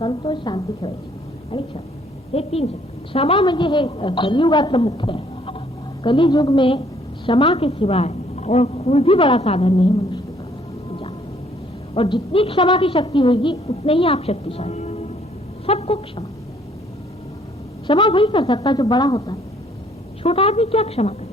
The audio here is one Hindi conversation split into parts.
संतोष, शांती, क्षमा आणि क्षमा, हे 3 शब्द. क्षमा म्हणजे हे कलियुगातलं मुख्य आहे. कलियुग में क्षमा के सिवाय और कोई भी बड़ा साधन नहीं मनुष्य के पास. और जितनी क्षमा की शक्ति होगी उतने ही आप शक्तिशाली. सबको क्षमा. क्षमा वही कर सकता जो बड़ा होता है. छोटा आदमी क्या क्षमा करे?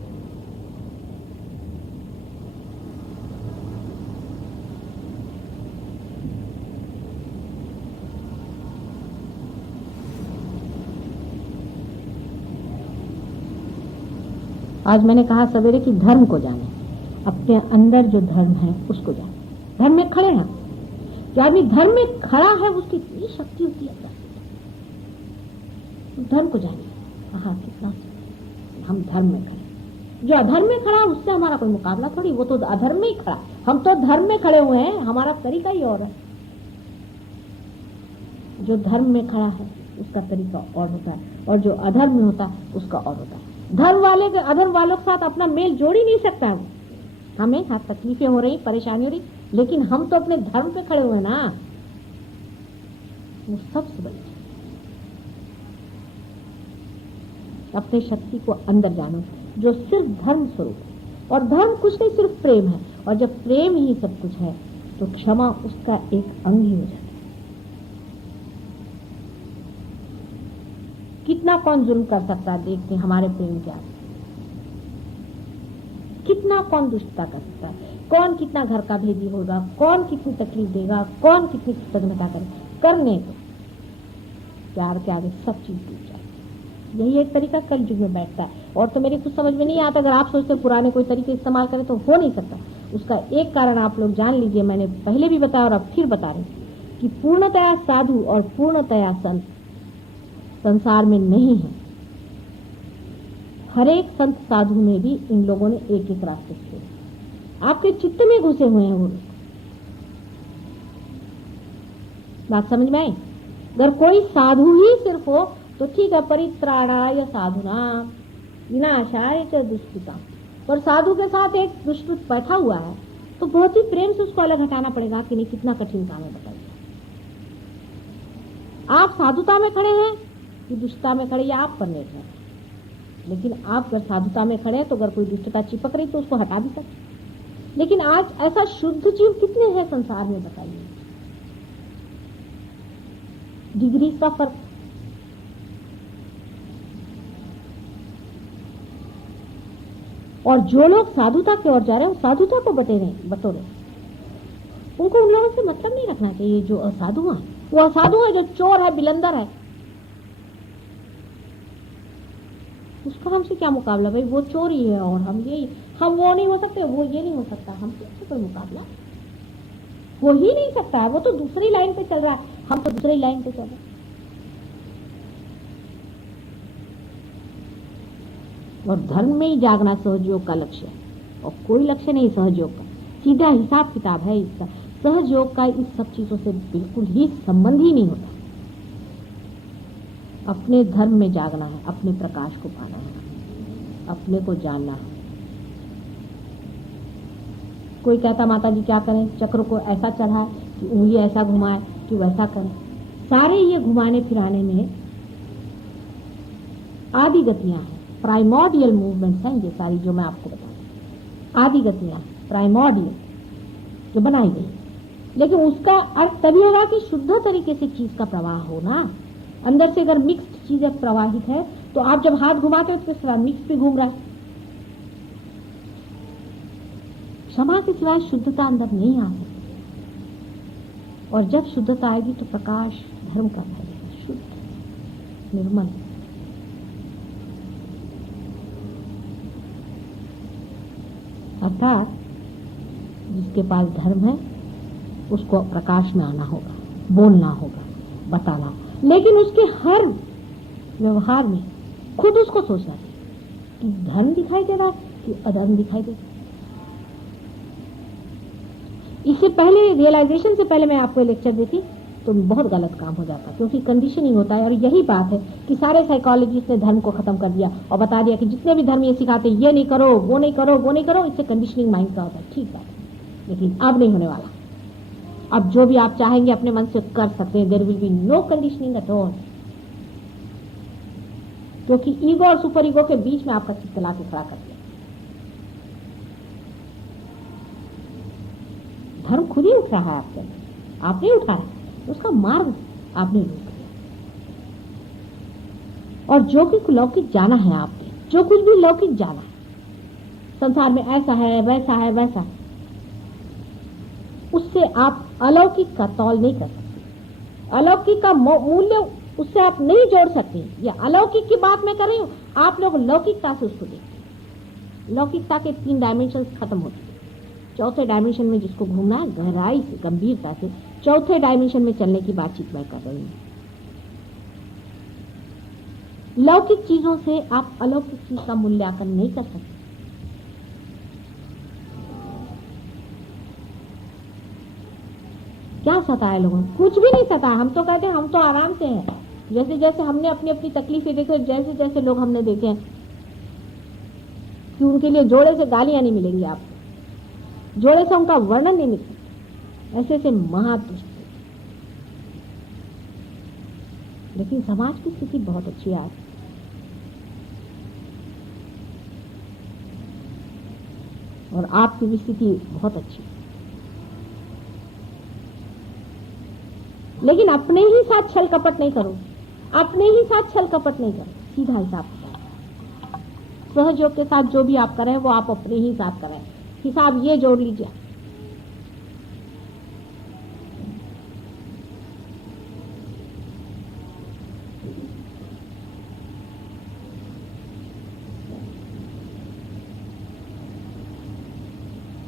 आज मैंने कहा सवेरे कि धर्म को जाने, अपने अंदर जो धर्म है उसको जाने. धर्म में खड़े हैं कि आदमी धर्म में खड़ा है, उसकी इतनी शक्ति होती है. धर्म को जाने. कहा कितना हम धर्म में खड़े. जो अधर्म में खड़ा उससे हमारा कोई मुकाबला थोड़ी. वो तो अधर्म में ही खड़ा. हम तो धर्म में खड़े हुए हैं. हमारा तरीका ही और है. जो धर्म में खड़ा है उसका तरीका और होता है, और जो अधर्म में होता है उसका और होता है. धर्म वाले के अधर्म वालों के साथ अपना मेल जोड़ ही नहीं सकता है. हमें हाँ तकलीफें हो रही, परेशानी हो रही, लेकिन हम तो अपने धर्म पे खड़े हुए ना. वो सबसे बड़ी. अपने शक्ति को अंदर जानो जो सिर्फ धर्म स्वरूप है. और धर्म कुछ नहीं, सिर्फ प्रेम है. और जब प्रेम ही सब कुछ है तो क्षमा उसका एक अंग ही हो जाता है. कितना कौन जुल्म कर सकता है देखते हैं हमारे प्रेम के आगे. कितना कौन दुष्टता कर सकता है. कौन कितना घर का भेदी होगा, कौन कितनी तकलीफ देगा, कौन कितनी कृतज्ञता करे. करने को प्यार के आगे सब चीज टूट जाए. यही एक तरीका कलयुग में बैठता है. और तो मेरी कुछ समझ में नहीं आता. अगर आप सोचते पुराने कोई तरीके इस्तेमाल करें तो हो नहीं सकता. उसका एक कारण आप लोग जान लीजिए. मैंने पहले भी बताया और अब फिर बता रही कि पूर्णतया साधु और पूर्णतया संत संसार में नहीं है. हर एक संत साधु में भी इन लोगों ने एक एक रास्ते छोड़े. आपके चित्त में घुसे हुए हैं वो. बात समझ में आई? अगर कोई साधु ही सिर्फ हो तो ठीक है, परित्राणाय साधुनाम विनाशाय च दुष्कृताम. पर साधु के साथ एक दुष्कृत बैठा हुआ है तो बहुत ही प्रेम से उसको अलग हटाना पड़ेगा कि नहीं. कितना कठिन काम है बताइए. आप साधुता में खड़े हैं कि दुष्टता में खड़े, या आप पर निर्भर है. लेकिन आप अगर साधुता में खड़े हैं तो अगर कोई दुष्टता चिपक रही तो उसको हटा भी सकते. लेकिन आज ऐसा शुद्ध जीव कितने हैं संसार में बताइए. डिग्री का फर्क. और जो लोग साधुता की ओर जा रहे हैं वो साधुता को बटोरे. उनको उन लोगों से मतलब नहीं रखना चाहिए जो असाधु है. वो असाधु है जो चोर है, बिलंदर है, उसका हमसे क्या मुकाबला. भाई वो चोर ही है और हम ये, हम वो नहीं हो सकते, वो ये नहीं हो सकता. हमसे कोई मुकाबला हो ही नहीं सकता है. वो तो दूसरी लाइन पे चल रहा है, हम तो दूसरी लाइन पे चल रहे हैं. और धर्म में ही जागना सहयोग का लक्ष्य है और कोई लक्ष्य नहीं सहयोग का. सीधा हिसाब किताब है इसका. सहयोग का इस सब चीजों से बिल्कुल ही संबंध ही नहीं होता. अपने धर्म में जागना है, अपने प्रकाश को पाना है, अपने को जानना है. कोई कहता माता जी क्या करें, चक्र को ऐसा चढ़ाए कि उंगली ऐसा घुमाए कि वैसा करें. सारे ये घुमाने फिराने में आदि गतियां हैं, प्राइमोर्डियल मूवमेंट्स हैं ये सारी जो मैं आपको बता रही. आदि गतियां प्राइमोर्डियल जो बनाई गई. लेकिन उसका अर्थ तभी होगा कि शुद्ध तरीके से चीज का प्रवाह होना. अंदर से अगर मिक्स्ड चीजें प्रवाहित है तो आप जब हाथ घुमाते हो तो उसके बाद मिक्स भी घूम रहा है. क्षमा के सिवाय शुद्धता अंदर नहीं आ सकती. और जब शुद्धता आएगी तो प्रकाश धर्म का रहेगा, शुद्ध निर्मल. अर्थात जिसके पास धर्म है उसको प्रकाश में आना होगा, बोलना होगा, बताना. लेकिन उसके हर व्यवहार में खुद उसको सोचना चाहिए कि धर्म दिखाई दे रहा कि अधर्म दिखाई दे रहा. इससे पहले रियलाइजेशन से पहले मैं आपको लेक्चर देती तो बहुत गलत काम हो जाता, क्योंकि कंडीशनिंग होता है. और यही बात है कि सारे साइकोलॉजिस्ट ने धर्म को खत्म कर दिया और बता दिया कि जितने भी धर्म ये सिखाते ये नहीं करो, वो नहीं करो, वो नहीं करो. इससे कंडीशनिंग माइंड का होता है. ठीक बात है, लेकिन अब नहीं होने वाला. अब जो भी आप चाहेंगे अपने मन से कर सकते हैं, there will be no conditioning at all, क्योंकि ईगो और सुपर ईगो के बीच में आपका चित्त ला के खड़ा कर दिया। धर्म खुद ही उठ रहा है आपके, आपने उठाया, उसका मार्ग आपने रोक दिया। और जो भी लौकिक जाना है आपने, जो कुछ भी लौकिक जाना है संसार में, ऐसा है वैसा है वैसा, उससे आप अलौकिक का तौल नहीं कर सकते, अलौकिक का मूल्य उससे आप नहीं जोड़ सकते। या अलौकिक की बात मैं कर रही हूं, आप लोग लौकिकता से उसको देखते, लौकिकता के 3 डायमेंशन खत्म होते हैं। चौथे डायमेंशन में जिसको घूमना है गहराई से, गंभीरता से, चौथे डायमेंशन में चलने की बातचीत मैं कर रही हूं। लौकिक चीजों से आप अलौकिक चीज का मूल्यांकन नहीं कर सकते। क्या सताए लोगों को? कुछ भी नहीं सताया। हम तो कहते हैं हम तो आराम से हैं, जैसे जैसे हमने अपनी अपनी तकलीफें देखो, जैसे जैसे लोग हमने देखे कि उनके लिए जोड़े से गालियां नहीं मिलेंगी, आपको जोड़े से उनका वर्णन नहीं मिलेगा, ऐसे ऐसे महादुष्ट। लेकिन समाज की स्थिति बहुत अच्छी है आज, और आपकी भी स्थिति बहुत अच्छी है। लेकिन अपने ही साथ छल कपट नहीं करो, अपने ही साथ छल कपट नहीं करो, सीधा हिसाब करो। सहयोग के साथ जो भी आप करें वो आप अपने ही साथ करें, हिसाब ये जोड़ लीजिए।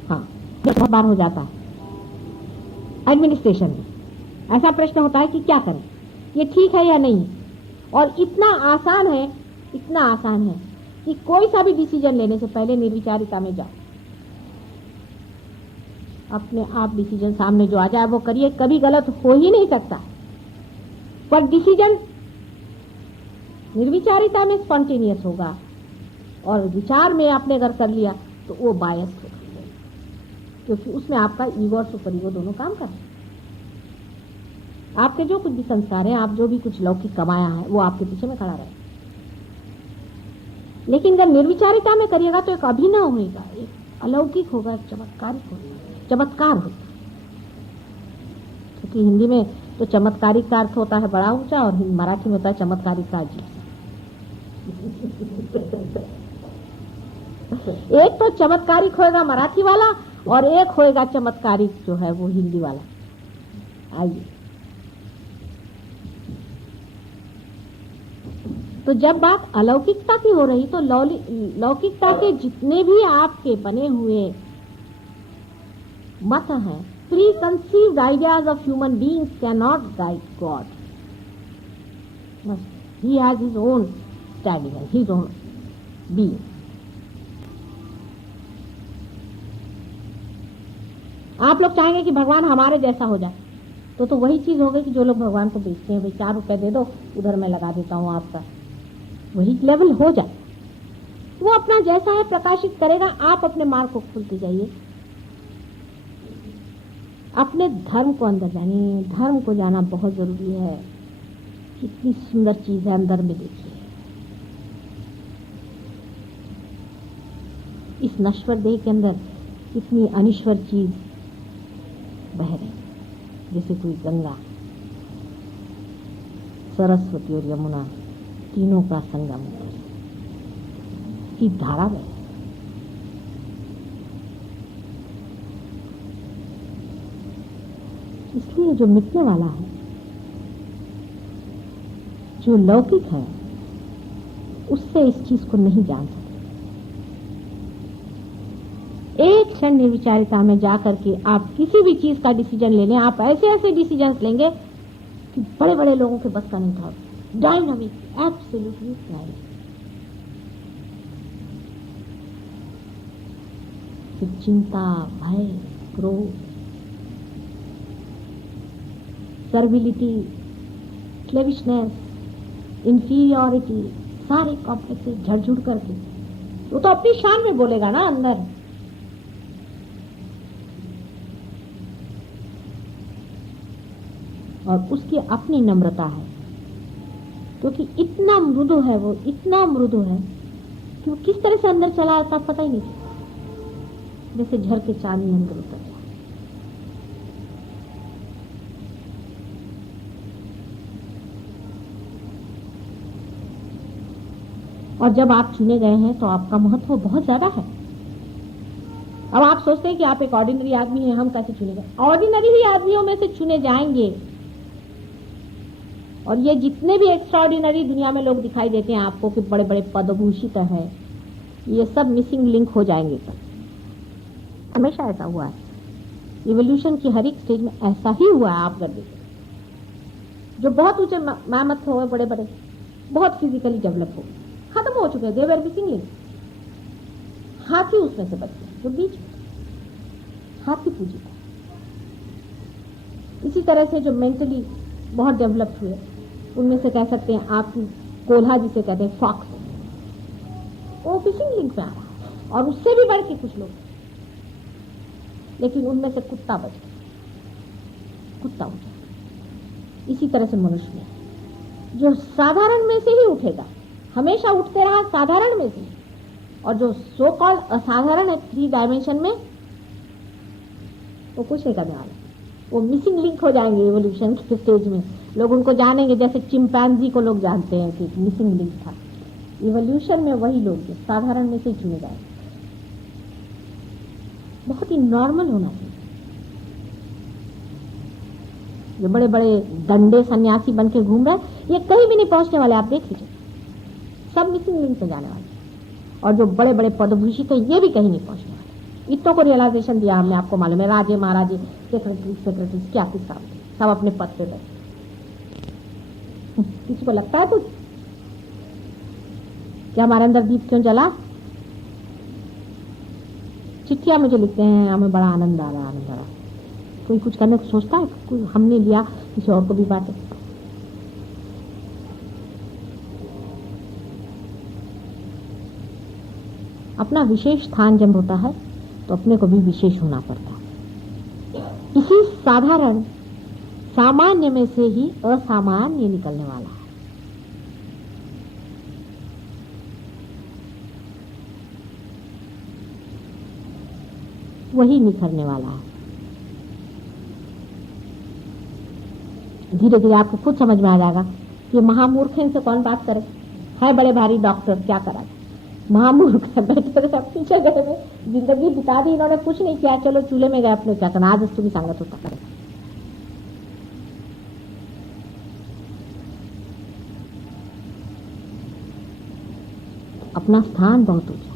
हाँ, बहुत बार हो जाता है एडमिनिस्ट्रेशन में, ऐसा प्रश्न होता है कि क्या करें, ये ठीक है या नहीं। और इतना आसान है, इतना आसान है कि कोई सा भी डिसीजन लेने से पहले निर्विचारिता में जाओ, अपने आप डिसीजन सामने जो आ जाए वो करिए, कभी गलत हो ही नहीं सकता। पर डिसीजन निर्विचारिता में स्पॉन्टेनियस होगा, और विचार में आपने अगर कर लिया तो वो बायस होगा, क्योंकि उसमें आपका ईगो और सुपर ईगो दोनों काम कर रहे हैं। आपके जो कुछ भी संस्कार हैं, आप जो भी कुछ लौकिक कमाया है, वो आपके पीछे में खड़ा रहे। लेकिन जब निर्विचारिता में करिएगा तो एक अभिनव होगा, एक अलौकिक होगा, एक चमत्कारिक होगा, चमत्कार होगा। क्योंकि हिंदी में तो चमत्कारिक का अर्थ होता है बड़ा ऊंचा, और मराठी में होता है चमत्कारिक का अजीब। एक तो चमत्कारिक होएगा मराठी वाला, और एक होएगा चमत्कारिक जो है वो हिंदी वाला। आइए, तो जब बात अलौकिकता की हो रही तो लौकिकता के जितने भी आपके बने हुए मत हैं, pre conceived ideas of human beings can not guide God. He has his own standing, his own being. आप लोग चाहेंगे कि भगवान हमारे जैसा हो जाए, तो वही चीज हो गई कि जो लोग भगवान को बेचते हैं, भाई 4 रुपए दे दो, उधर मैं लगा देता हूं आपका, वही लेवल हो जाए। वो अपना जैसा है प्रकाशित करेगा, आप अपने मार्ग को खुलते जाइए, अपने धर्म को अंदर जानिए। धर्म को जाना बहुत जरूरी है। कितनी सुंदर चीज है अंदर में, देखिए इस नश्वर देह के अंदर कितनी अनिश्वर चीज बह रही, जैसे कोई गंगा, सरस्वती और यमुना तीनों का संगम की धारा में। इसलिए जो मिटने वाला है, जो लौकिक है, उससे इस चीज को नहीं जान सकते। एक क्षण निर्विचारिता में जाकर के आप किसी भी चीज का डिसीजन ले लें, आप ऐसे ऐसे डिसीजन लेंगे कि बड़े बड़े लोगों के बस का नहीं था। Dynamic, absolutely dynamic. चिंता, भय, क्रोध, सर्विलिटी, क्लेविशनेस, इंफीरियरिटी, सारे कॉम्प्लेक्सेस झड़झुड़ करके, वो तो अपनी शान में बोलेगा ना अंदर। और उसकी अपनी नम्रता है, क्योंकि इतना मृदु है वो, इतना मृदु है कि वो किस तरह से अंदर चला आता पता ही नहीं चला, जैसे झर के चांदी अंदर उतर जाए। और जब आप चुने गए हैं तो आपका महत्व बहुत ज्यादा है। अब आप सोचते हैं कि आप एक ऑर्डिनरी आदमी हैं, हम कैसे चुने गए? ऑर्डिनरी ही आदमियों में से चुने जाएंगे। और ये जितने भी एक्स्ट्राऑर्डिनरी दुनिया में लोग दिखाई देते हैं आपको कि बड़े बड़े पदभूषित है, ये सब मिसिंग लिंक हो जाएंगे। तब हमेशा ऐसा हुआ है, इवोल्यूशन की हर एक स्टेज में ऐसा ही हुआ है। आप अगर देखें जो बहुत ऊंचे मैमथ हो, बड़े बड़े बहुत फिजिकली डेवलप हो, खत्म हो चुके हैं, दे वर मिसिंग लिंक। हाथी उसमें से बच गए जो बीच हाथी पूजित है। इसी तरह से जो मेंटली बहुत डेवलप्ड हुए, उनमें से कह सकते हैं आप कोल्हा जिसे कहते हैं फॉक्स, वो फिशिंग लिंक में आ रहा है। और उससे भी बढ़ के कुछ लोग, लेकिन उनमें से कुत्ता बच गया, कुत्ता उठा। इसी तरह से मनुष्य में जो साधारण में से ही उठेगा, हमेशा उठते रहा साधारण में से, और जो सो कॉल्ड असाधारण है 3 डायमेंशन में, वो कुछ नहीं करने वाला, वो मिसिंग लिंक हो जाएंगे। इवोल्यूशन के स्टेज में लोग उनको जानेंगे, जैसे चिंपैंजी को लोग जानते हैं कि मिसिंग लिंक था। इवोल्यूशन में वही लोग जो साधारण में से चुने जाएंगे। बहुत ही नॉर्मल होना चाहिए। जो बड़े बड़े डंडे सन्यासी बन के घूम रहे हैं, ये कहीं भी नहीं पहुंचने वाले, आप देख लीजिए, सब मिसिंग लिंक पे जाने वाले। और जो बड़े बड़े पदभूषित है, ये भी कहीं नहीं पहुंचने वाले। इतनों को रियलाइजेशन दिया हमने, आपको मालूम है, राजे महाराजे सेक्रेटरी क्या किस्सा, सब अपने पद पे बैठे। किसी को लगता है कुछ क्या हमारे अंदर दीप क्यों जला? चिट्ठियां मुझे लिखते हैं, हमें बड़ा आनंद आ रहा, आनंद आ रहा। कोई कुछ करने को सोचता है, कोई हमने लिया किसी और को भी बांटे। अपना विशेष स्थान जब होता है तो अपने को भी विशेष होना पड़ता है। इसी साधारण सामान्य में से ही असामान्य निकलने वाला है। वही निखरने वाला है। धीरे धीरे आपको खुद समझ में आ जाएगा कि महामूर्ख है, इनसे कौन बात करे, है बड़े भारी डॉक्टर, क्या करा, महामूर्ख है, बैठे सब पीछे गए, जिंदगी बिता दी इन्होंने, कुछ नहीं किया, चलो चूल्हे में गए अपने, क्या करना, आज तुम्हें सांगत होता करे। अपना स्थान बहुत ऊंचा,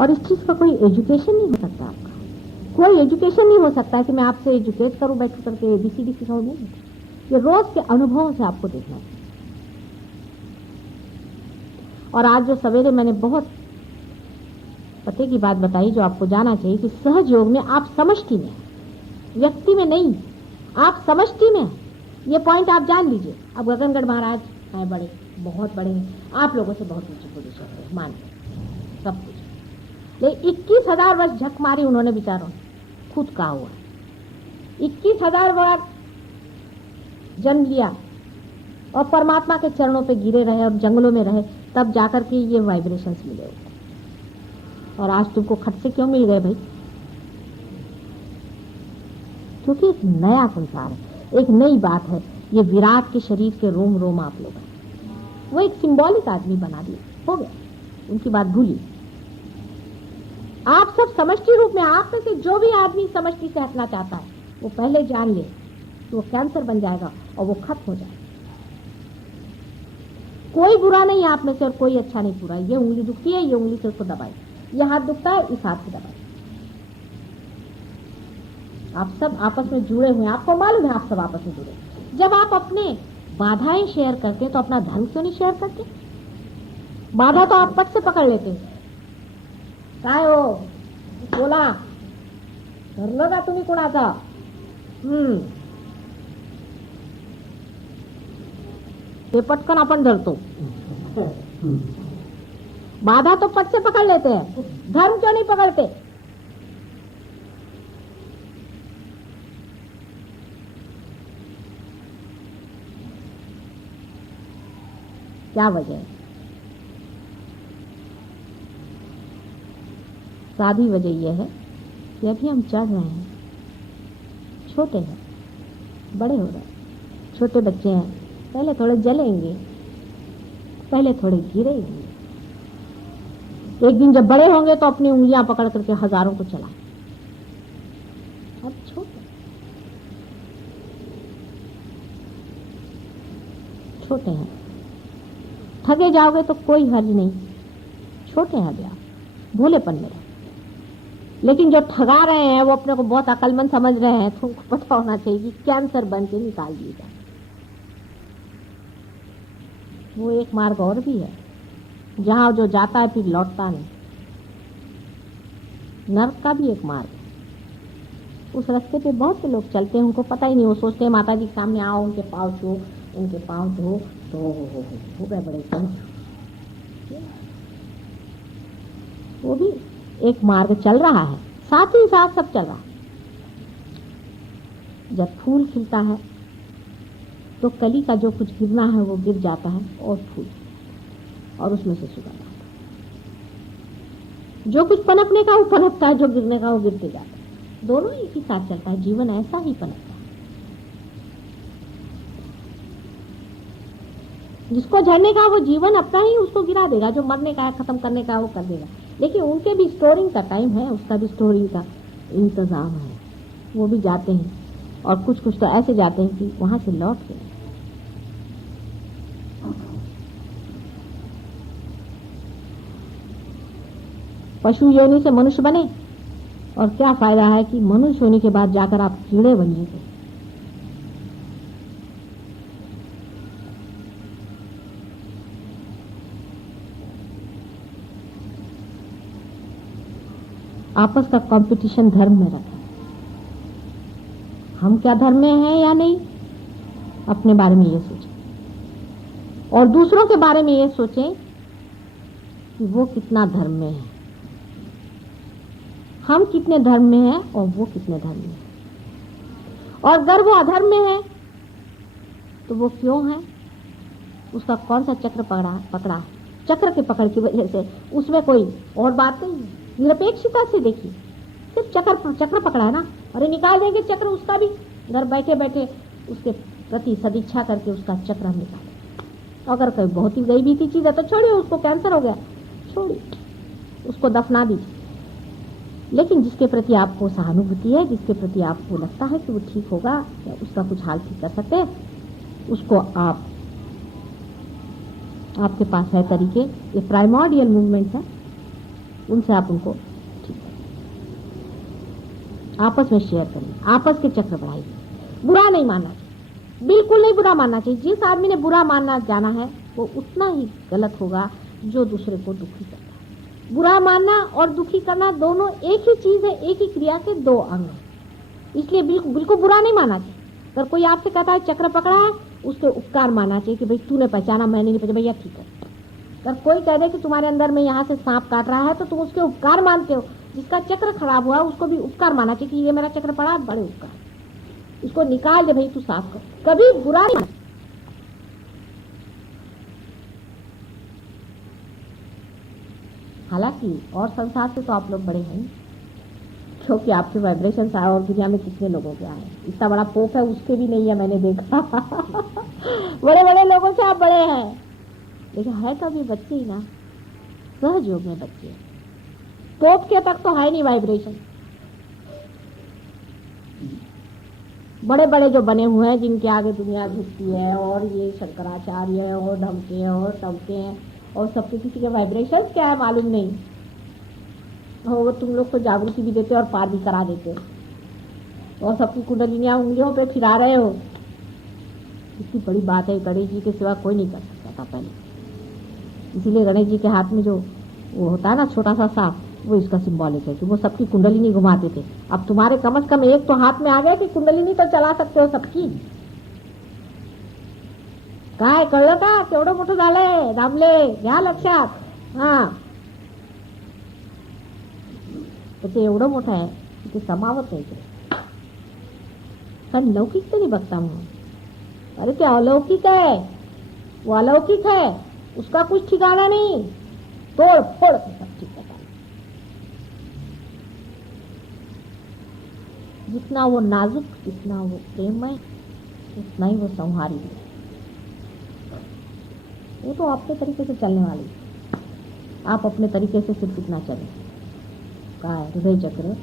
और इस चीज का कोई एजुकेशन नहीं हो सकता। आपका कोई एजुकेशन नहीं हो सकता कि मैं आपसे एजुकेट करूं बैठ करके एबीसीडी सिखाऊं, नहीं। ये रोज के अनुभवों से आपको देखना है। और आज जो सवेरे मैंने बहुत पते की बात बताई, जो आपको जाना चाहिए कि सहज योग में आप समष्टि में, व्यक्ति में नहीं, आप समष्टि में, ये पॉइंट आप जान लीजिए। अब गगनगढ़ महाराज हैं, बड़े बहुत बड़े हैं, आप लोगों से बहुत ऊंची पोजीशन है, मान सब कुछ, लेकिन 21,000 वर्ष झक मारी उन्होंने, बेचारों खुद कहा हुआ 21,000 बार जन्म लिया और परमात्मा के चरणों पे गिरे रहे और जंगलों में रहे, तब जाकर के ये वाइब्रेशंस मिले। और आज तुमको खट से क्यों मिल गए भाई? क्योंकि एक नया संसार है, एक नई बात है। ये विराट के शरीर के रोम रोम आप लोग हैं, वो एक सिंबॉलिक आदमी बना दिए, हो गया, उनकी बात भूली। आप सब समष्टि रूप में, आप में से जो भी आदमी समष्टि से हटना चाहता है, वो पहले जान ले तो वो कैंसर बन जाएगा और वो खत्म हो जाएगा। कोई बुरा नहीं आप में से और कोई अच्छा नहीं पूरा। ये उंगली दुखती है, ये उंगली से उसको दबाई, ये हाथ दुखता है, इस हाथ से दबाई। आप सब आपस में जुड़े हुए हैं, आपको मालूम है आप सब आपस में जुड़े। जब आप अपने बाधाएं शेयर करते तो अपना धर्म क्यों नहीं शेयर करते? बाधा तो आप पट से पकड़ लेते हैं, काय हो बोला धरलं का तुम्ही कोणाचा? ते पटकन आपण धरतो, बाधा तो पट से पकड़ लेते हैं, धर्म क्यों नहीं पकड़ते? क्या वजह है? सादी वजह यह है कि अभी हम चढ़ रहे हैं, छोटे हैं, बड़े हो रहे हैं। छोटे बच्चे हैं, पहले थोड़े जलेंगे, पहले थोड़े गिरेंगे, एक दिन जब बड़े होंगे तो अपनी उंगलियां पकड़ करके हजारों को चलाएं। अब छोटे हैं, ठगे जाओगे तो कोई हर्ज नहीं, छोटे हैं अभी आप, भोलेपन में रहे। लेकिन जो ठगा रहे हैं वो अपने को बहुत अक्लमंद समझ रहे हैं, तो उनको पता होना चाहिए कि कैंसर बन के निकाल दिए जाए। वो एक मार्ग और भी है जहां जो जाता है फिर लौटता नहीं, नर्क का भी एक मार्ग है। उस रास्ते पे बहुत से लोग चलते हैं, उनको पता ही नहीं, वो सोचते हैं माता जी के सामने आओ, उनके पाँव छो, उनके पाँव धो, तो हो गए बड़े संत। वो भी एक मार्ग चल रहा है, साथ ही साथ सब चल रहा है। जब फूल खिलता है तो कली का जो कुछ गिरना है वो गिर जाता है और फूल, और उसमें से सुगंध आता है। जो कुछ पनपने का वो पनपता है, जो गिरने का वो गिरते जाता है। दोनों एक ही साथ चलता है, जीवन ऐसा ही पनपता है। जिसको झड़ने का वो जीवन अपना ही उसको गिरा देगा, जो मरने का खत्म करने का वो कर देगा। लेकिन उनके भी स्टोरिंग का टाइम है, उसका भी स्टोरिंग का इंतजाम है, वो भी जाते हैं। और कुछ कुछ तो ऐसे जाते हैं कि वहां से लौट के, पशु योनि से मनुष्य बने, और क्या फायदा है कि मनुष्य होने के बाद जाकर आप कीड़े बनिए। आपस का कंपटीशन धर्म में रखें। हम क्या धर्म में हैं या नहीं, अपने बारे में ये सोचें, और दूसरों के बारे में ये सोचें कि वो कितना धर्म में है, हम कितने धर्म में हैं और वो कितने धर्म में है। और अगर वो अधर्म में है तो वो क्यों है, उसका कौन सा चक्र पकड़ा। चक्र के पकड़ की वजह से उसमें कोई और बात नहीं, निरपेक्षता से देखिए, सिर्फ चक्र पकड़ा है ना, अरे निकाल देंगे चक्र उसका भी, घर बैठे बैठे उसके प्रति सदिच्छा करके उसका चक्र हम निकालें। अगर कोई बहुत ही गई बीती चीज है तो छोड़िए, उसको कैंसर हो गया, छोड़िए, उसको दफना दीजिए। लेकिन जिसके प्रति आपको सहानुभूति है, जिसके प्रति आपको लगता है कि वो ठीक होगा या उसका कुछ हाल ठीक कर सकते हैं, उसको आपके पास है तरीके, ये प्राइमोर्डियल मूवमेंट है, उनसे आप उनको ठीक आपस में शेयर करिए, आपस के चक्र बढ़ाइए। बुरा नहीं मानना चाहिए, बिल्कुल नहीं बुरा मानना चाहिए। जिस आदमी ने बुरा मानना जाना है वो उतना ही गलत होगा जो दूसरे को दुखी करता है। बुरा मानना और दुखी करना दोनों एक ही चीज है, एक ही क्रिया के दो अंग हैं। इसलिए बिल्कुल बुरा नहीं मानना चाहिए। अगर कोई आपसे कहता है चक्र पकड़ा है, उसके उपकार मानना चाहिए कि भाई तूने पहचाना, मैंने नहीं पहचाना, भैया ठीक है। अगर कोई कह दे कि तुम्हारे अंदर में यहाँ से सांप काट रहा है तो तुम उसके उपकार मानते हो। जिसका चक्र खराब हुआ उसको भी उपकार मानना चाहिए कि ये मेरा चक्र पड़ा, बड़े उपकार, इसको निकाल दे भाई, तू साफ कर। कभी बुरा नहीं। हालांकि और संसार से तो आप लोग बड़े हैं, क्योंकि आपके वाइब्रेशन आए, और दुनिया में कितने लोगों के आए, इतना बड़ा पोप है उसके भी नहीं है, मैंने देखा। बड़े बड़े लोगों से आप बड़े हैं, लेकिन है तो अभी बच्चे ही ना, सहज योग में बच्चे। पोप के तक तो है नहीं वाइब्रेशन। बड़े बड़े जो बने हुए हैं, जिनके आगे दुनिया झुकती है, और ये शंकराचार्य है, और ढमके हैं और टमके हैं, और सबके किसी के वाइब्रेशन क्या है मालूम नहीं, वो तुम लोग को जागृति भी देते और पार भी करा देते, और सबकी कुंडलिनियां उंगलियों पे फिरा रहे हो। इतनी बड़ी बात है, गणेश जी के सिवा कोई नहीं कर सकता था पहले। इसीलिए गणेश जी के हाथ में जो वो होता है ना छोटा सा सांप, वो इसका सिंबॉलिक है कि वो सबकी कुंडलिनी घुमाते थे। अब तुम्हारे कम से कम एक तो हाथ में आ गया कि कुंडलिनी तो चला सकते हो सबकी। काय कळलं का, केवढं मोठं झालंय दामले, घ्या लक्षात। हा, ते एवढं मोठं आहे की ते समावत नाही ते, कारण लौकिक तरी बघता म्हणून। अरे ते अलौकिक आहे, वो अलौकिक है, उसका कुछ ठिकाना नहीं, तोड़ फोड़ के सब ठीक करता। जितना वो नाजुक, जितना वो प्रेममय, उतना ही वो संहारी है। वो तो अपने तरीके से चलने वाली, आप अपने तरीके से सिर्फ इतना चले। कहा है हृदय चक्र,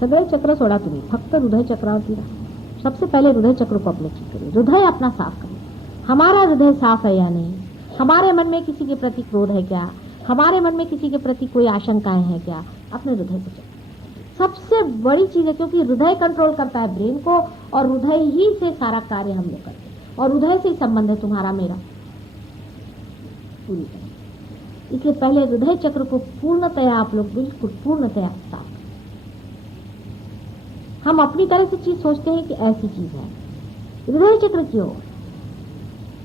सगळे चक्र सोडा तुम्ही, फक्त हृदय चक्रावरती राहा। सबसे पहले हृदय चक्र को अपने ठीक करिए, हृदय अपना साफ करिए। हमारा हृदय साफ है या नहीं, हमारे मन में किसी के प्रति क्रोध है क्या, हमारे मन में किसी के प्रति कोई आशंकाएं हैं क्या, अपने हृदय को चेक। सबसे बड़ी चीज है, क्योंकि हृदय कंट्रोल करता है ब्रेन को, और हृदय ही से सारा कार्य हम लोग करते हैं, और हृदय से ही संबंध है तुम्हारा मेरा पूरी तरह। इसलिए पहले हृदय चक्र को पूर्णतया आप लोग बिल्कुल पूर्णतया साफ। हम अपनी तरह से चीज सोचते हैं कि ऐसी चीज है, हृदय चक्र क्यों?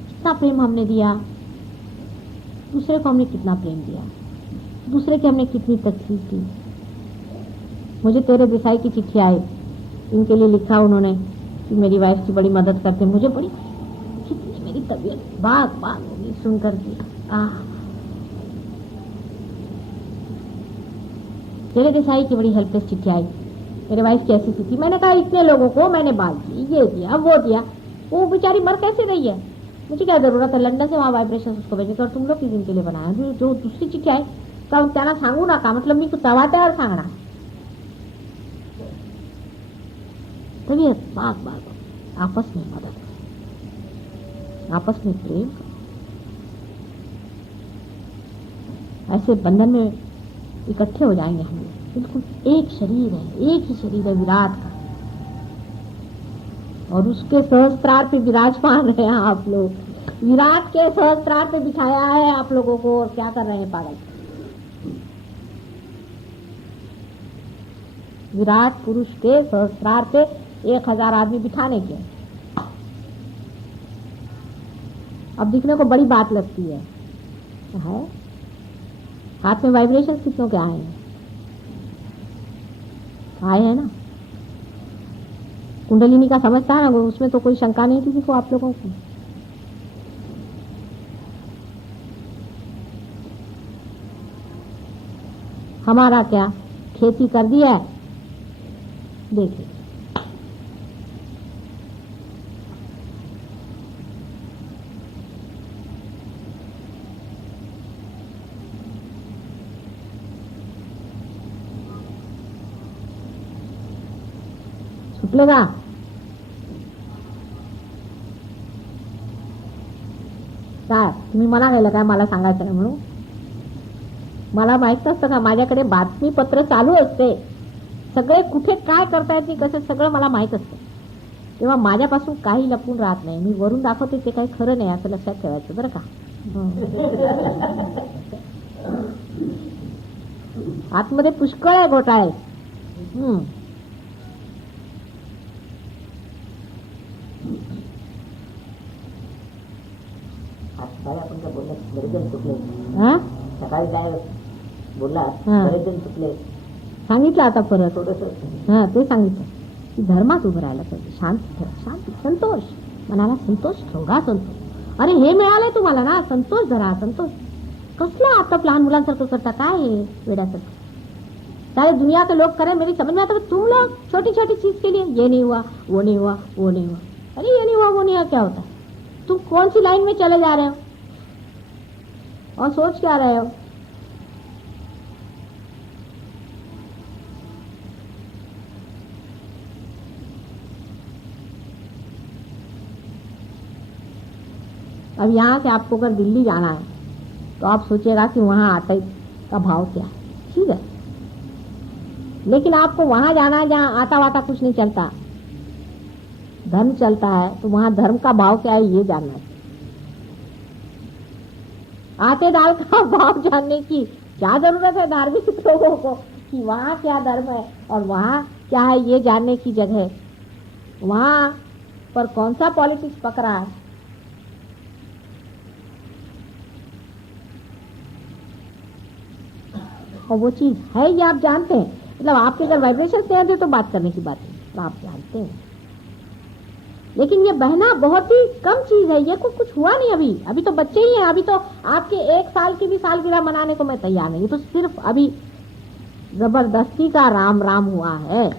कितना प्रेम हमने दिया दूसरे को, हमने कितना प्रेम दिया दूसरे की, हमने कितनी तकलीफ दी। मुझे तेरे देसाई की चिट्ठी आई, इनके लिए लिखा उन्होंने कि मेरी वाइफ की बड़ी मदद करते, मुझे बड़ी कितनी मेरी तबीयत बात बात होगी सुन करके। तेरे देसाई की बड़ी हेल्पलेस चिट्ठी आई, मेरे वाइफ की ऐसी थी। मैंने कहा इतने लोगों को मैंने बात की, ये दिया वो दिया, वो बेचारी मर कैसे रही है, मुझे क्या जरूरत है लंदन से वहाँ वाइब्रेशन उसको भेजे, और तुम लोग किस दिन के लिए बनाया? जो दूसरी चिट्ठी आहे त्यांना सांगू नका, मतलब मी तवा त्यावर सांगणार। तभी बाग बाग आपस में मदद, आपस में प्रेम, ऐसे बंधन में इकट्ठे हो जाएंगे हम लोग। बिल्कुल एक शरीर है, एक ही शरीर है विराट का, और उसके सहस्त्रार पे विराजमान है आप लोग। विराट के सहस्त्रार पे बिठाया है आप लोगों को, और क्या कर रहे हैं पागल? विराट पुरुष के सहस्त्रार पे 1000 आदमी बिठाने के। अब दिखने को बड़ी बात लगती है, हाथ में वाइब्रेशन कितनों के आए हैं? आए हैं ना। कुंडलिनी का समझता है ना, उसमें तो कोई शंका नहीं थी किसी आप लोगों को। हमारा क्या खेती कर दिया है, देखिए सुटलेगा। काय तुम्ही मना केलं काय मला सांगायचं नाही म्हणून? मला माहित नसतं का? माझ्याकडे बातमीपत्र चालू असते, सगळे कुठे काय करतायत कसं सगळं मला माहित असतं, तेव्हा माझ्यापासून काही लपून राहत नाही। मी वरून दाखवते ते काही खरं नाही असं लक्षात ठेवायचं बरं का। आतमध्ये पुष्कळ आहे घोटाळे। आपण काय बोलला बरेच चुकले, सकाळी काय बोलला बरेच चुकले, सांगितलं आता परत थोडस ते सांगितलं की धर्मात उभं राहायला पाहिजे, शांती ठेवा, शांती, संतोष, मनाला संतोष, ठेवडा संतोष। अरे हे मिळालंय तुम्हाला ना, संतोष धरा, संतोष। कसला आता लहान मुलांसारखं करता काय हे वेड्यासारखं? सारे दुनिया के लोग करें, मेरी समझ में आता है तुम लोग छोटी छोटी चीज के लिए ये नहीं हुआ वो नहीं हुआ वो नहीं हुआ। अरे ये नहीं हुआ वो नहीं हुआ क्या होता है? तुम कौन सी लाइन में चले जा रहे हो और सोच क्या रहे हो? अब यहाँ से आपको अगर दिल्ली जाना है तो आप सोचिएगा कि वहाँ आटे का भाव क्या है, ठीक है, लेकिन आपको वहां जाना है जहाँ आटा वाटा कुछ नहीं चलता, धर्म चलता है, तो वहां धर्म का भाव क्या है ये जानना है। आटे दाल का भाव जानने की क्या जरूरत है धार्मिक लोगों को कि वहाँ क्या धर्म है और वहाँ क्या है ये जानने की जगह वहाँ पर कौन सा पॉलिटिक्स पकड़ा है। और वो चीज है ये आप जानते हैं। मतलब आपके अगर वाइब्रेशन से आते तो बात करने की बात है, तो आप जानते हैं। लेकिन ये बहना बहुत ही कम चीज है, ये कुछ हुआ नहीं अभी तो बच्चे ही हैं। अभी तो आपके 1 साल की भी सालगिरह मनाने को मैं तैयार नहीं, ये तो सिर्फ अभी जबरदस्ती का राम राम हुआ है।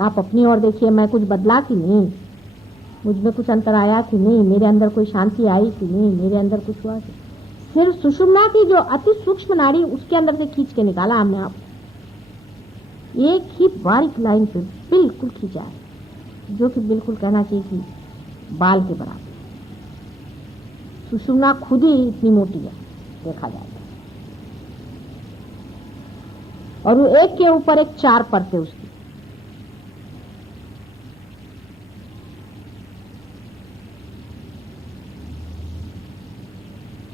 आप अपनी ओर देखिए, मैं कुछ बदला कि नहीं, मुझ में कुछ अंतर आया कि नहीं, मेरे अंदर कोई शांति आई कि नहीं, मेरे अंदर कुछ हुआ कि सिर्फ सुषुम्ना की जो अति सूक्ष्म नाड़ी उसके अंदर से खींच के निकाला हमने। आप एक ही बारीक लाइन पे बिल्कुल खींचा है, जो कि बिल्कुल कहना चाहिए कि बाल के बराबर। सुषुम्ना खुद ही इतनी मोटी है देखा जाए, और वो एक के ऊपर एक 4 परतें उसकी।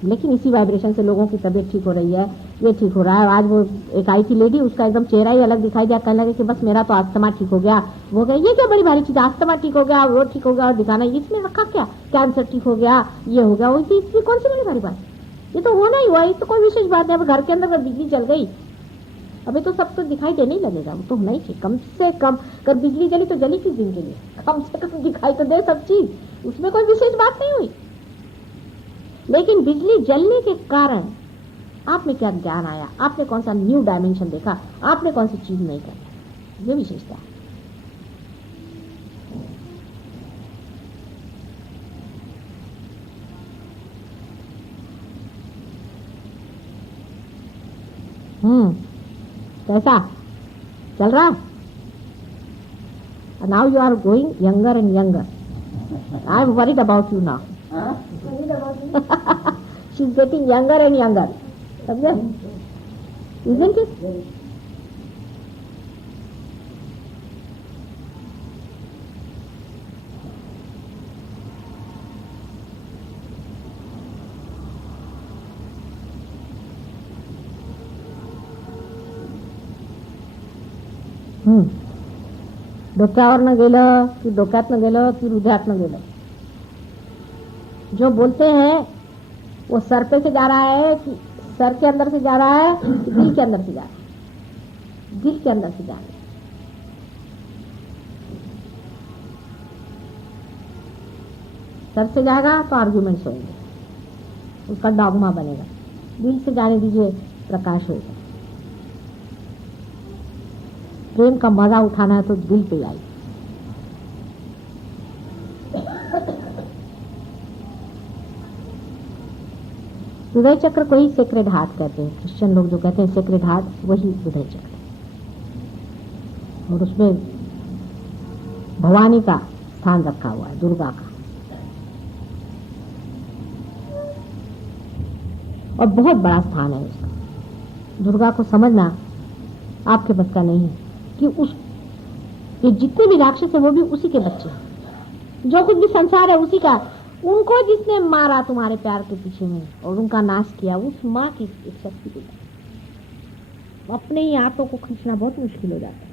लेकिन इसी वाइब्रेशन से लोगों की तबीयत ठीक हो रही है, ये ठीक हो रहा है। आज वो एक आई थी लेडी, उसका एकदम चेहरा ही अलग दिखाई दिया, कहने लगे कि बस मेरा तो अस्थमा ठीक हो गया। वो गए, ये क्या बड़ी भारी चीज, अस्थमा ठीक हो गया, वो ठीक हो गया, और दिखाना इसमें रखा क्या, कैंसर ठीक हो गया, ये हो गया, वो इसमें कौन सी बड़ी भारी बात, ये तो होना ही हुआ, ये तो कोई विशेष बात है। अब घर के अंदर अगर बिजली चल गई, अभी तो सब तो दिखाई देने ही लगेगा, वो तो होना ही चाहिए। कम से कम अगर बिजली जली तो जली किस दिन के लिए, कम से कम दिखाई तो दे सब चीज, उसमें कोई विशेष बात नहीं हुई। लेकिन बिजली जलने के कारण आप में क्या ज्ञान आया, आपने कौन सा न्यू डायमेंशन देखा, आपने कौन सी चीज नहीं करी, ये विशेषता है। कैसा चल रहा? Now you are going younger and younger. I am worried about you now. She is getting younger and younger. समझे? Isn't it? डोक्यावरनं गेलं की डोक्यातनं गेलं की हृदयातनं गेलं, जो बोलते हैं वो सर पे से जा रहा है कि सर के अंदर से जा रहा है कि दिल के अंदर से जा रहा है, दिल के अंदर से जा रहा है। सर से जाएगा तो आर्ग्यूमेंट्स होंगे, उसका डॉगमा बनेगा। दिल से जाने दीजिए, प्रकाश होगा। प्रेम का मजा उठाना है तो दिल पे आइए। हृदय चक्र को ही सेक्रेड हार्ट कहते हैं। क्रिश्चियन लोग जो कहते हैं सेक्रेड हार्ट, वही हृदय चक्र है। और उसमें भवानी का स्थान रखा हुआ है, दुर्गा का। और बहुत बड़ा स्थान है उसका। दुर्गा को समझना आपके बस का नहीं है कि उस ये जितने भी राक्षस है वो भी उसी के बच्चे हैं। जो कुछ भी संसार है उसी का। उनको जिसने मारा तुम्हारे प्यार के पीछे में और उनका नाश किया, उस माँ की एक शक्ति के साथ अपने ही आंतों को खींचना बहुत मुश्किल हो जाता है।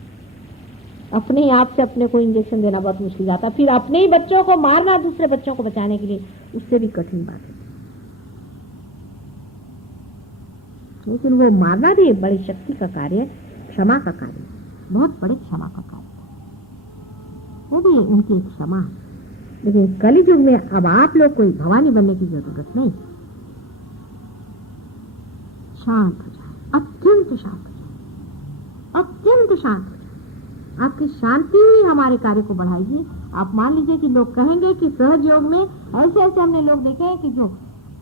अपने ही आप से अपने को इंजेक्शन देना बहुत मुश्किल जाता है। फिर अपने ही बच्चों को मारना दूसरे बच्चों को बचाने के लिए, उससे भी कठिन बात है। लेकिन वो मारना भी एक बड़ी शक्ति का कार्य है, क्षमा का कार्य, बहुत बड़े क्षमा का कार्य, वो भी उनकी एक क्षमा है। लेकिन कलयुग में अब आप लोग कोई भवानी बनने की जरूरत नहीं। शांत हो जाए, अत्यंत शांत हो जाए, अत्यंत शांत हो जाए। आपकी शांति ही हमारे कार्य को बढ़ाएगी। आप मान लीजिए कि लोग कहेंगे कि सहज योग में ऐसे ऐसे हमने लोग देखे हैं कि जो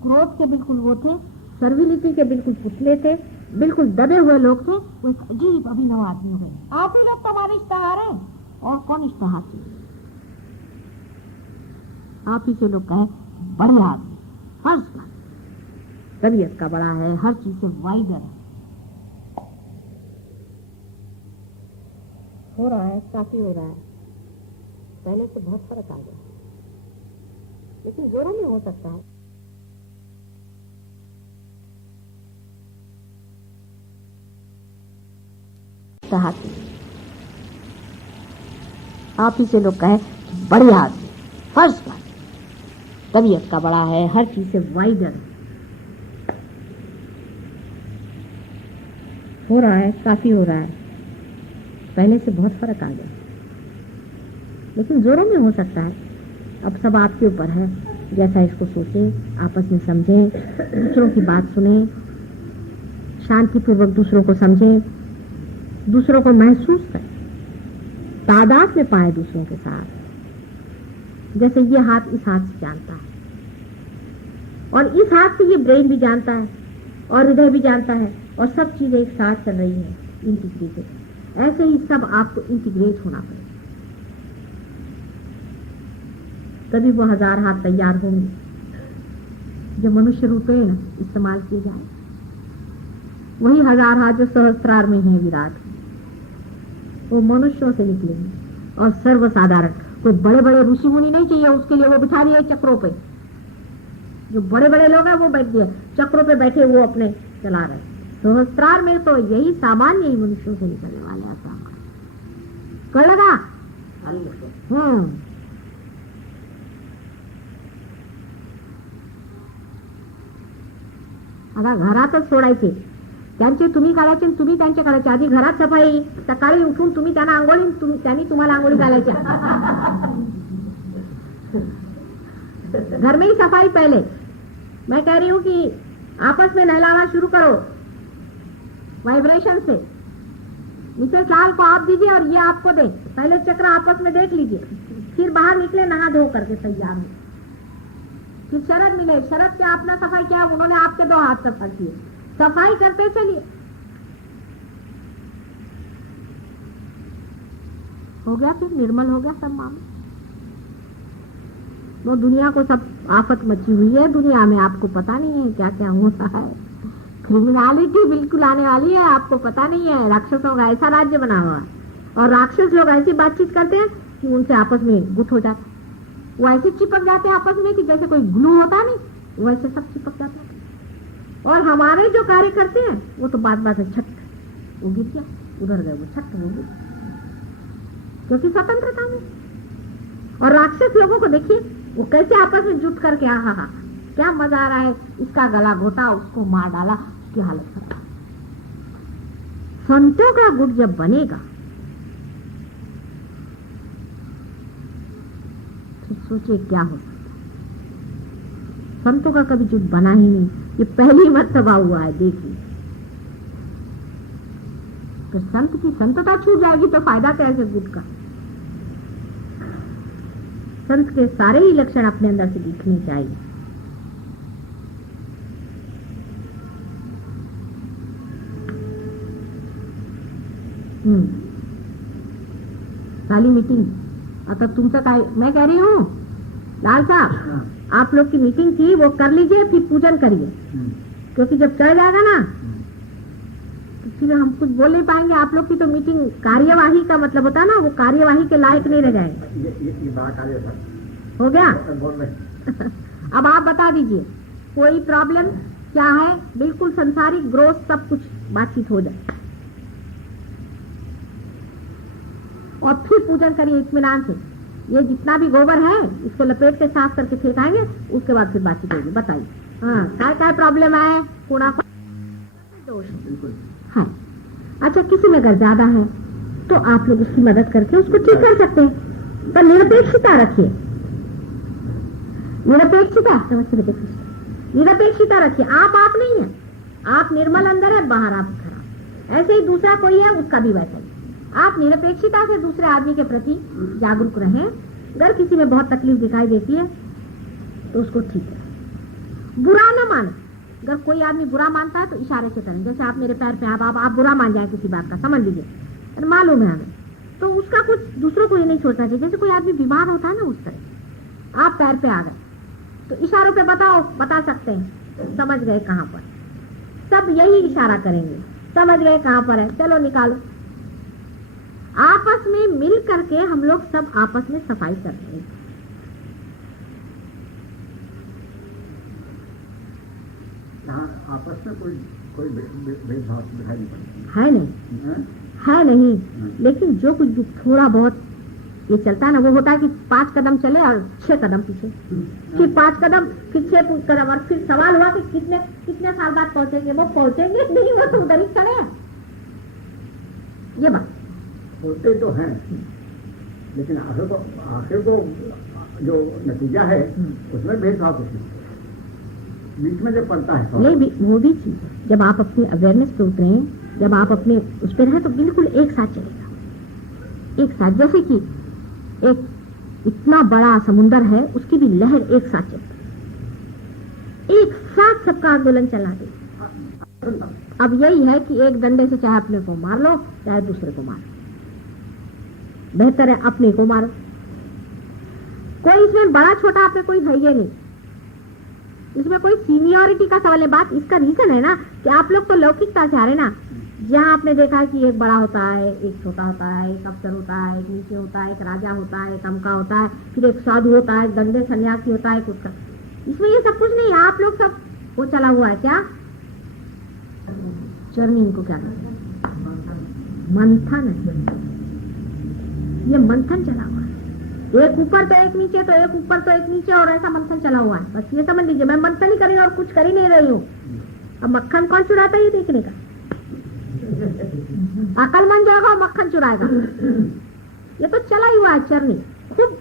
क्रोध के बिल्कुल वो थे, सर्विलिटी के बिल्कुल पुतले थे, बिल्कुल दबे हुए लोग थे, वो एक अजीब अभिनव आदमी हो गए। आप ही लोग तो हमारे इश्तेहार हैं, और कौन इश्तेहार चाहिए? आप ही से लोग कहे बड़े आदमी, फर्स्ट क्लास, तबीयत का बड़ा है, हर चीज से वाइडर है। हो रहा है, काफी हो रहा है, पहले से बहुत फर्क आ गया, लेकिन जोरों में हो सकता है। आप ही से लोग कहे बड़े आदमी, फर्स्ट क्लास, तबीयत का बड़ा है, हर चीज से वाइडर है। हो रहा है, काफी हो रहा है, पहले से बहुत फर्क आ गया, लेकिन जोरों में हो सकता है। अब सब आपके ऊपर है, जैसा इसको सोचे, आपस में समझे, दूसरों की बात सुने, शांतिपूर्वक दूसरों को समझे, दूसरों को महसूस करें, तादाद में पाए दूसरों के साथ। जैसे ये हाथ इस हाथ से जानता है, और इस हाथ से ये ब्रेन भी जानता है, और हृदय भी जानता है, और सब चीजें एक साथ चल रही है, इंटीग्रेटेड। ऐसे ही सब आपको इंटीग्रेट होना पड़ेगा, तभी वो 1000 हाथ तैयार होंगे जो मनुष्य रूपेण इस्तेमाल किए जाए। वही 1000 हाथ जो सहस्त्रार में है विराट, वो मनुष्यों से निकलेंगे, और सर्वसाधारण। कोई बड़े बड़े ऋषि मुनि नहीं चाहिए उसके लिए, वो बिठा दिए चक्रों पे। जो बड़े बड़े लोग हैं वो बैठ गए चक्रों पे, बैठे वो अपने चला रहे। सहस्त्रार में तो यही सामान्य ही मनुष्यों से निकलने वाले असामान्य। कर लगा? आता घरातच सोडायचे, त्यांचे तुम्ही काढायचे आणि तुम्ही त्यांचे काढायचे। आधी घरात सफाई, सकाळी उठून तुम्ही त्यांना आंघोळी, त्यांनी तुम्हाला आंघोळी घालायच्या। घर में ही सफाई पहले। मैं कह रही हूँ कि आपस में नहलाना शुरू करो वाइब्रेशन से। मिसेस लाल को आप दीजिए और ये आपको दे, पहले चक्र आपस में देख लीजिए, फिर बाहर निकले नहा धो करके तैयार हो। फिर शरद मिले, शरद क्या आपने सफाई किया, उन्होंने आपके 2 हाथ सफाई किए, सफाई करते चलिए। हो गया, फिर निर्मल हो गया सब मामला। वो दुनिया को सब आफत मची हुई है, दुनिया में आपको पता नहीं है क्या क्या हो रहा है। क्रिमिनलिटी बिल्कुल आने वाली है, आपको पता नहीं है। राक्षसों का ऐसा राज्य बना हुआ है, और राक्षस लोग ऐसी बातचीत करते हैं कि उनसे आपस में गुट हो जाता है। वो ऐसे चिपक जाते हैं आपस में कि जैसे कोई ग्लू होता नहीं, वैसे सब चिपक जाते हैं। और हमारे जो कार्य करते हैं वो तो बात बात है, छट वो गिर गया, उधर गए वो, छट वो गिर, क्योंकि स्वतंत्रता में। और राक्षस लोगों को देखिए वो कैसे आपस में जुट करके, हाँ क्या मजा आ रहा है, इसका गला घोटा, उसको मार डाला, उसकी हालत खराब। संतों का गुट जब बनेगा तो सोचिए क्या हो सकता है। संतों का कभी जुट बना ही नहीं, ये पहली मर्तबा हुआ है, देखिए। तो संत की संतता छूट जाएगी तो फायदा कैसे गुट का। संत के सारे ही लक्षण अपने अंदर से दिखने चाहिए। साली मीटिंग, आता तुमचं काय, मैं कह रही हूँ लाल साहब, आप लोग की मीटिंग थी वो कर लीजिए, फिर पूजन करिए, क्योंकि जब चढ़ जाएगा ना तो फिर हम कुछ बोल नहीं पाएंगे। आप लोग की तो मीटिंग कार्यवाही का मतलब होता है ना, वो कार्यवाही के लायक नहीं रह जाएंगे। हो गया? अब आप बता दीजिए कोई प्रॉब्लम क्या है, बिल्कुल संसारिक ग्रोथ सब कुछ बातचीत हो जाए, और फिर पूजन करिए इत्मीनान से। ये जितना भी गोबर है इसको लपेट के साफ करके फेंकाएंगे, उसके बाद फिर बातचीत होगी। बताइए हाँ क्या प्रॉब्लम है, कूड़ा दोष है। अच्छा, किसी में अगर ज्यादा है तो आप लोग उसकी मदद करके उसको ठीक कर सकते हैं, पर निरपेक्षता रखिए। निरपेक्षता, निरपेक्षता रखिए। आप नहीं है, आप निर्मल अंदर है, बाहर आप खराब। ऐसे ही दूसरा कोई है उसका भी वैसा ही। आप निरपेक्षता से दूसरे आदमी के प्रति जागरूक रहें। अगर किसी में बहुत तकलीफ दिखाई देती है तो उसको ठीक है, बुरा न माने। अगर कोई आदमी बुरा मानता है तो इशारे से करें, जैसे आप मेरे पैर पे आप बुरा मान जाए किसी बात का, समझ लीजिए, अरे मालूम है हमें, तो उसका कुछ दूसरों को ये नहीं छोड़ना चाहिए। जैसे कोई आदमी बीमार होता है ना, उस तरह आप पैर पे आ गए तो इशारों पे बताओ, बता सकते हैं, समझ गए कहाँ पर, सब यही इशारा करेंगे, समझ गए कहाँ पर है, चलो निकालो। आपस में मिल करके हम लोग सब आपस में सफाई कर रहे हैं। आपस में कोई भेदभाव दिखाई नहीं पड़ता है, नहीं है नहीं, लेकिन जो कुछ थोड़ा बहुत ये चलता है ना, वो होता है कि 5 कदम चले और 6 कदम पीछे, फिर 5 कदम, फिर 6 कदम, और फिर सवाल हुआ कि कितने साल बाद पहुंचेंगे। वो पहुंचेंगे नहीं, वो तो उधर ही खड़े हैं। ये बात होते तो हैं, लेकिन आखिर को जो नतीजा है उसमें भेदभाव कुछ नहीं, बीच में जब पड़ता है ये भी वो भी चीज है। जब आप अपने अवेयरनेस पे उतरे, जब आप अपने उस पर रहे तो बिल्कुल एक साथ चलेगा, एक साथ। जैसे कि एक इतना बड़ा समुंदर है, उसकी भी लहर एक साथ चलती, एक साथ सबका आंदोलन चला दे। अब यही है कि एक डंडे से चाहे अपने को मार लो चाहे दूसरे को मारो, बेहतर है अपने को मारो। कोई इसमें बड़ा छोटा आपने कोई है ये नहीं, इसमें कोई सीनियरिटी का सवाल है। बात इसका रीजन है ना कि आप लोग तो लौकिकता से आ रहे ना, जहाँ आपने देखा है कि एक बड़ा होता है, एक छोटा होता है, एक अफसर होता है, एक नीचे होता है, एक राजा होता है, एक अमका होता है, फिर एक साधु होता है, दंडे सन्यासी होता है, कुछ का। इसमें ये सब कुछ नहीं है। आप लोग सब वो चला हुआ है क्या, चरनी, इनको क्या कहते हैं, मंथन है। ये मंथन चला हुआ है, एक ऊपर तो एक नीचे, तो एक ऊपर तो एक नीचे, और ऐसा मंथन चला हुआ है। बस ये समझ लीजिए, मैं मंथन ही कर रही हूँ और कुछ कर ही नहीं रही हूँ। अब मक्खन कौन चुराता है ये देखने का, अकलमंद जाएगा और मक्खन चुराएगा। ये तो चला ही हुआ है चरनी, खूब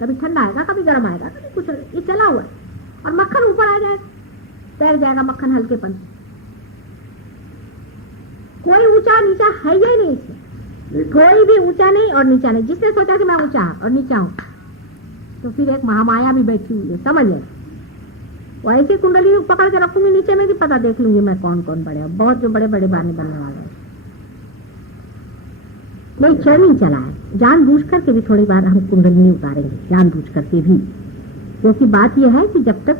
कभी ठंडा आएगा, कभी गर्म आएगा, कभी कुछ, ये चला हुआ है। और मक्खन ऊपर आ जाएगा, तैर जाएगा मक्खन हल्केपन से। कोई ऊंचा नीचा है ही नहीं इसमें, कोई भी ऊंचा नहीं और नीचा नहीं। जिसने सोचा कि मैं ऊंचा और नीचा हूं, तो फिर एक महामाया भी बैठी हुई है, समझ ले। वो ऐसी कुंडली पकड़ के रखूंगी, नीचे में भी पता देख लूंगी मैं कौन कौन बड़े, बहुत जो बड़े बड़े बाने बनने वाले हैं। नहीं, चरनी चला है, जानबूझ करके भी थोड़ी बार हम कुंडली उतारेंगे, जानबूझ करके भी। क्योंकि बात यह है कि जब तक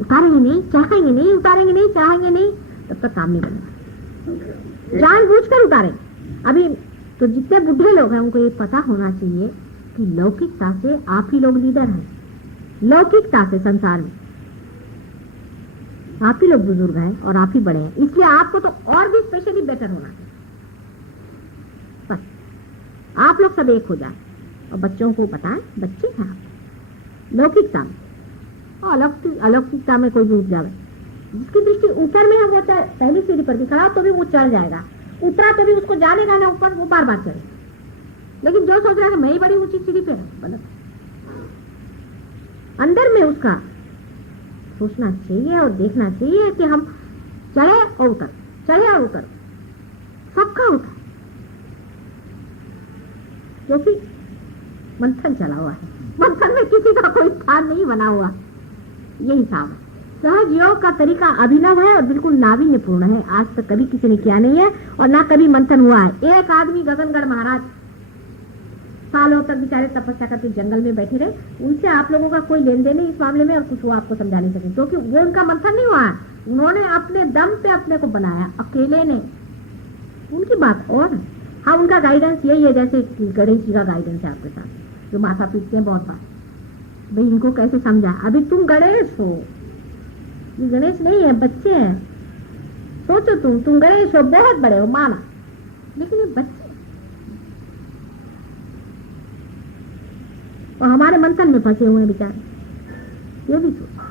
उतारेंगे नहीं, चाहेंगे नहीं, उतारेंगे नहीं, चाहेंगे नहीं, तब तक काम नहीं बनेगा। जानबूझ कर उतारें। अभी तो जितने बुढ़े लोग हैं उनको ये पता होना चाहिए कि लौकिकता से आप ही लोग लीडर हैं, लौकिकता से संसार में आप ही लोग बुजुर्ग हैं और आप ही बड़े हैं। इसलिए आपको तो और भी स्पेशली बेटर होना है। बस आप लोग सब एक हो जाए और बच्चों को बताएं, बच्चे हैं लौकिकता में, अलौकिकता में कोई डूब जाए। जिसकी दृष्टि ऊपर में है वो चाहे पहली सीढ़ी पर भी खड़ा हो तो भी वो चढ़ जाएगा, उतरा तो भी उसको जानेगा ना ऊपर, वो बार बार चढ़े। लेकिन जो सोच रहा है मैं ही बड़ी ऊंची सीढ़ी पे हूं, गलत। अंदर में उसका सोचना चाहिए और देखना चाहिए कि हम चढ़े और उतर, चढ़े और उतर, सबका उतर, क्योंकि मंथन चला हुआ है। मंथन में किसी का कोई स्थान नहीं बना हुआ, यही हिसाब है। सहज योग का तरीका अभिनव है और बिल्कुल नावीन्यपूर्ण है। आज तक कभी किसी ने किया नहीं है और ना कभी मंथन हुआ है। एक आदमी गगनगढ़ महाराज सालों तक बेचारे तपस्या करके जंगल में बैठे रहे, उनसे आप लोगों का कोई लेन देन नहीं इस मामले में, और कुछ वो आपको समझा नहीं सके, क्योंकि वो उनका मंथन नहीं हुआ है। उन्होंने अपने दम पे अपने को बनाया, अकेले ने। उनकी बात और है। हाँ, उनका गाइडेंस यही है, जैसे गणेश जी का गाइडेंस है आपके साथ, जो माथा पीटते हैं बहुत बार, भाई इनको कैसे समझा, अभी तुम गणेश हो, ये गणेश नहीं है, बच्चे हैं। सोचो तुम गणेश हो, बहुत बड़े हो, माना, लेकिन ये बच्चे। और हमारे मंथन में फंसे हुए हैं बेचारे, ये भी सोचो।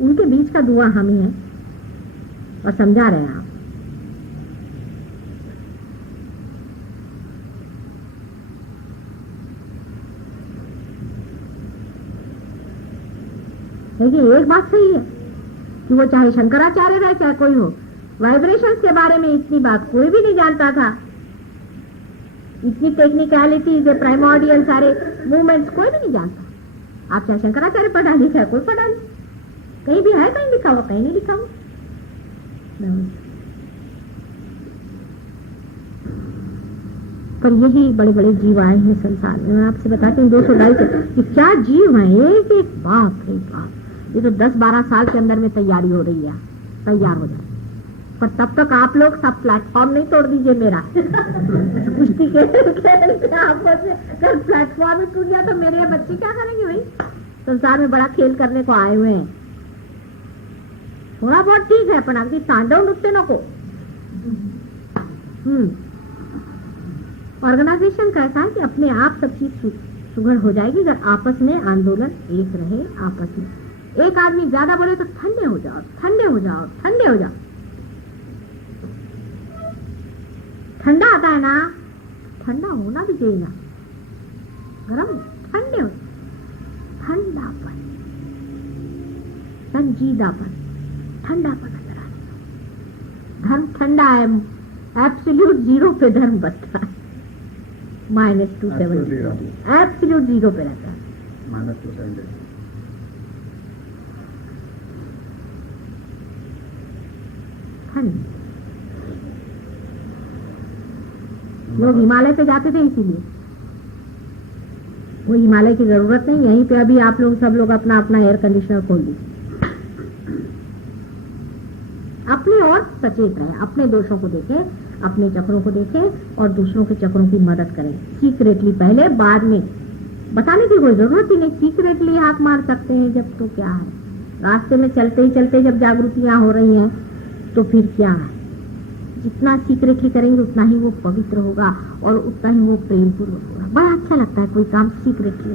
उनके बीच का दुआ हम ही है और समझा रहे हैं आप। लेकिन एक बात सही है कि वो चाहे शंकराचार्य रहे चाहे कोई हो, वाइब्रेशंस के बारे में इतनी बात कोई भी नहीं जानता था। इतनी टेक्निकलिटीज, प्राइमोर्डियल सारे मूवमेंट्स कोई भी नहीं जानता। आप चाहे शंकराचार्य पढ़ा लिखा है, कोई पढ़ा नहीं, कहीं भी है, कहीं लिखा हुआ, कहीं नहीं लिखा हुआ। पर यही बड़े बड़े जीव आए हैं संसार में। मैं आपसे बताती हूँ 200-250 कि क्या जीव हैं, एक बाप रे बाप। ये तो 10-12 साल के अंदर में तैयारी हो रही है, तैयार हो जाए। पर तब तक आप लोग सब प्लेटफॉर्म नहीं तोड़ दीजिए मेरा। कुश्ती के अगर प्लेटफॉर्म ही टूट गया तो मेरे बच्चे क्या करेंगे भाई? संसार में बड़ा खेल करने को आए हुए हैं। थोड़ा बहुत ठीक है, पर अभी तांडव नृत्य न को। ऑर्गेनाइजेशन कैसा है कि अपने आप सब चीज सुघड़ हो जाएगी अगर आपस में आंदोलन एक रहे। आपस में एक आदमी ज्यादा बोले तो ठंडे हो जाओ, ठंडे हो जाओ, ठंडे हो जाओ। ठंडा आता है ना, ठंडा होना भी चाहिए ना, गर्म ठंडे हो, ठंडापन, संजीदापन, ठंडापन नजर आने। धर्म ठंडा है, एब्सोल्यूट जीरो पे धर्म बचता है, -270, एब्सोल्यूट जीरो पे रहता है। -270 लोग हिमालय पे जाते थे इसीलिए, वो हिमालय की जरूरत नहीं। यहीं पे अभी आप लोग सब लोग अपना अपना एयर कंडीशनर खोल लीजिए, अपने और सचेत रहे, अपने दोषों को देखें, अपने चक्रों को देखें और दूसरों के चक्रों की मदद करें सीक्रेटली, पहले बाद में बताने की कोई जरूरत ही नहीं। सीक्रेटली हाथ मार सकते हैं जब, तो क्या है, रास्ते में चलते ही चलते जब जागृतियां हो रही हैं तो फिर क्या है। जितना सीक्रेटली करेंगे उतना ही वो पवित्र होगा और उतना ही वो प्रेम पूर्वक होगा। बड़ा अच्छा लगता है कोई काम सीक्रेटली